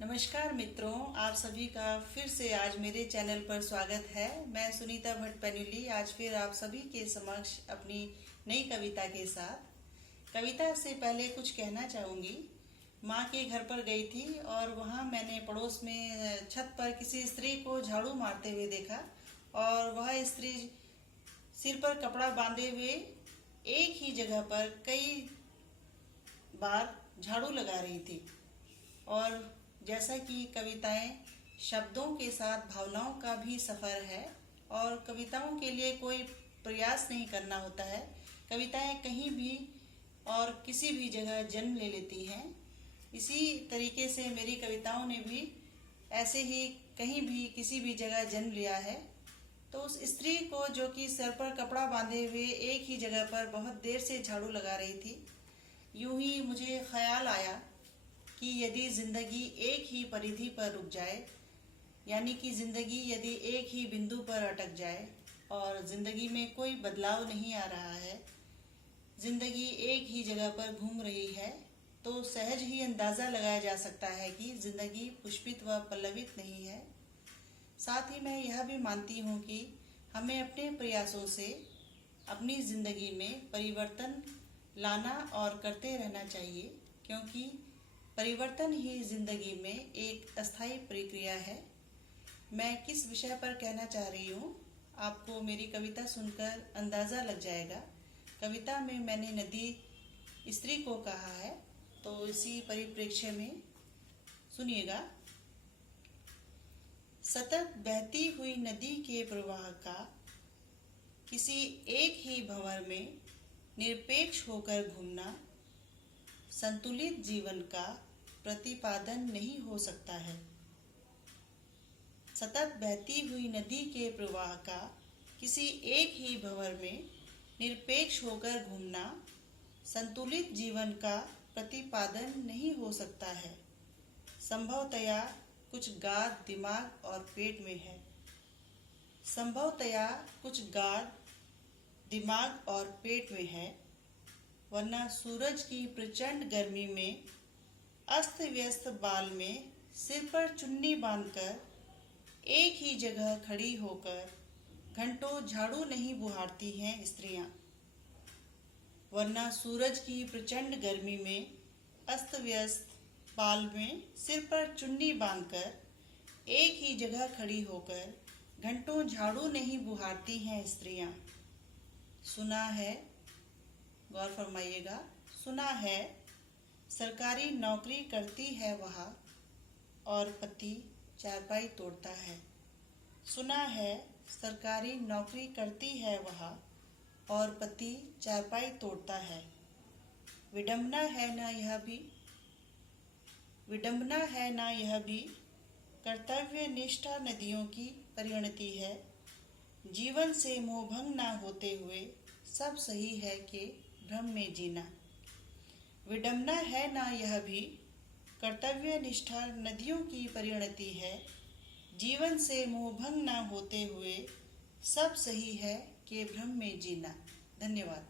नमस्कार मित्रों, आप सभी का फिर से आज मेरे चैनल पर स्वागत है। मैं सुनीता भट्ट पेनुली आज फिर आप सभी के समक्ष अपनी नई कविता के साथ। कविता से पहले कुछ कहना चाहूँगी। माँ के घर पर गई थी और वहाँ मैंने पड़ोस में छत पर किसी स्त्री को झाड़ू मारते हुए देखा और वह स्त्री सिर पर कपड़ा बांधे हुए एक ही जगह पर कई बार झाड़ू लगा रही थी। और जैसा कि कविताएं शब्दों के साथ भावनाओं का भी सफ़र है और कविताओं के लिए कोई प्रयास नहीं करना होता है। कविताएं कहीं भी और किसी भी जगह जन्म ले लेती हैं। इसी तरीके से मेरी कविताओं ने भी ऐसे ही कहीं भी किसी भी जगह जन्म लिया है। तो उस स्त्री को जो कि सर पर कपड़ा बांधे हुए एक ही जगह पर बहुत देर से झाड़ू लगा रही थी, यूं ही मुझे ख्याल आया कि यदि ज़िंदगी एक ही परिधि पर रुक जाए, यानी कि ज़िंदगी यदि एक ही बिंदु पर अटक जाए और ज़िंदगी में कोई बदलाव नहीं आ रहा है, ज़िंदगी एक ही जगह पर घूम रही है, तो सहज ही अंदाज़ा लगाया जा सकता है कि ज़िंदगी पुष्पित व पल्लवित नहीं है। साथ ही मैं यह भी मानती हूँ कि हमें अपने प्रयासों से अपनी ज़िंदगी में परिवर्तन लाना और करते रहना चाहिए, क्योंकि परिवर्तन ही जिंदगी में एक अस्थायी प्रक्रिया है। मैं किस विषय पर कहना चाह रही हूँ, आपको मेरी कविता सुनकर अंदाज़ा लग जाएगा। कविता में मैंने नदी स्त्री को कहा है, तो इसी परिप्रेक्ष्य में सुनिएगा। सतत बहती हुई नदी के प्रवाह का किसी एक ही भंवर में निरपेक्ष होकर घूमना संतुलित जीवन का प्रतिपादन नहीं हो सकता है। सतत बहती हुई नदी के प्रवाह का किसी एक ही भंवर में निरपेक्ष होकर घूमना संतुलित जीवन का प्रतिपादन नहीं हो सकता है। संभवतया कुछ गाद दिमाग और पेट में है। संभवतया कुछ गाद दिमाग और पेट में है, वरना सूरज की प्रचंड गर्मी में अस्त व्यस्त बाल में सिर पर चुन्नी बांधकर एक ही जगह खड़ी होकर घंटों झाड़ू नहीं बुहारती हैं स्त्रियां। वरना सूरज की प्रचंड गर्मी में अस्त व्यस्त बाल में सिर पर चुन्नी बांधकर एक ही जगह खड़ी होकर घंटों झाड़ू नहीं बुहारती हैं स्त्रियां। सुना है, गौर फरमाइएगा, सुना है सरकारी नौकरी करती है वह और पति चारपाई तोड़ता है। सुना है सरकारी नौकरी करती है वह और पति चारपाई तोड़ता है। विडंबना है ना यह भी, विडंबना है ना यह भी, कर्तव्य निष्ठा नदियों की परिणति है। जीवन से मोहभंग ना होते हुए सब सही है कि भ्रम में जीना। विडंबना है ना यह भी, कर्तव्य निष्ठा नदियों की परिणति है। जीवन से मोहभंग ना होते हुए सब सही है कि भ्रम में जीना। धन्यवाद।